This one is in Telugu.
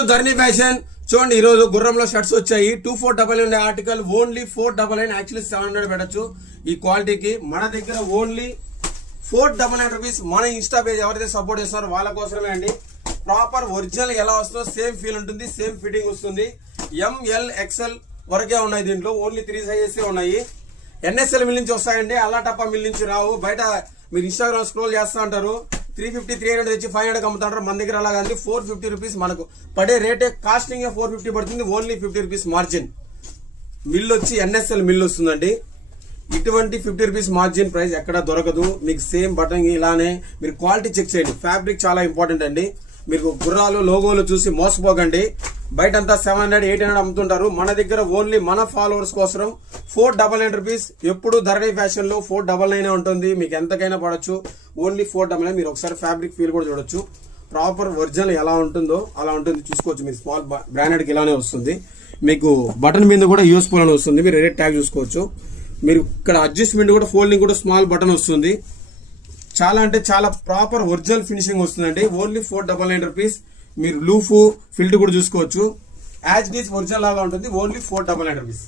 To ధర్ని fashion. చూడండి ఈ రోజు గుర్రంలో షర్ట్స్ వచ్చాయి. 2499 ఉండే ఆర్టికల్ ఓన్లీ 499. యాక్చువల్లీ 700 పెట్టచ్చు ఈ క్వాలిటీకి. మన దగ్గర ఓన్లీ 499 రూపీస్. మన ఇన్స్టా పేజ్ ఎవరైతే సపోర్ట్ చేస్తున్నారో వాళ్ళ కోసమే అండి. ప్రాపర్ ఒరిజినల్ ఎలా వస్తుందో సేమ్ ఫీల్ ఉంటుంది, సేమ్ ఫిట్టింగ్ వస్తుంది. ML XL వరకే ఉన్నాయి దీంట్లో. ఓన్లీ 3 సైజెస్ ఉన్నాయి. NSL మిల్ నుంచి వస్తాయండి, అల్లాటప్ప మిల్ నుంచి రావు. బయట మీరు ఇన్స్టాగ్రామ్ స్క్రోల్ చేస్తా అంటారు, 350 300 తెచ్చి 500 అమ్ముతారు. మన దగ్గర అలాగండి 450 రూపీస్ మనకు పడే రేటే. కాస్టింగ్ 450 పడుతుంది. Only 50 rupees margin. మిల్ వచ్చి NSL మిల్ వస్తుందండి. ఇటువంటి 50 రూపీస్ మార్జిన్ ప్రైస్ ఎక్కడ దొరకదు మీకు. సేమ్ బటన్ ఇలానే మీరు క్వాలిటీ చెక్ చేయండి. ఫ్యాబ్రిక్ చాలా ఇంపార్టెంట్ అండి. మీకు గుర్రాలు లోగోలు చూసి మోసపోకండి. బయట అంతా 700 800 అమ్ముతుంటారు. మన దగ్గర ఓన్లీ మన ఫాలోవర్స్ కోసం 499 రూపీస్. ఎప్పుడు ధరణి ఫ్యాషన్ లో 499 ఉంటుంది. మీకు ఎంతకైనా పడచ్చు. ఓన్లీ 499. మీరు ఒకసారి ఫ్యాబ్రిక్ ఫీల్ కూడా చూడొచ్చు. ప్రాపర్ ఒరిజినల్ ఎలా ఉంటుందో అలా ఉంటుంది, చూసుకోవచ్చు. మీరు స్మాల్ బ్రాండెడ్ కి ఇలానే వస్తుంది. మీకు బటన్ మీద కూడా యూస్ఫుల్ అని వస్తుంది. మీరు రేట్ ట్యాగ్ చూసుకోవచ్చు. మీరు ఇక్కడ అడ్జస్ట్మెంట్ కూడా ఫోల్డింగ్ కూడా స్మాల్ బటన్ వస్తుంది. చాలా అంటే చాలా ప్రాపర్ ఒరిజినల్ ఫినిషింగ్ వస్తుందండి. Only 499 rupees. మీరు లూఫ్ ఫిల్ట్ కూడా చూసుకోవచ్చు. యాజ్ ఇట్ ఈస్ ఒరిజినల్ లాగా ఉంటుంది. Only 499 rupees.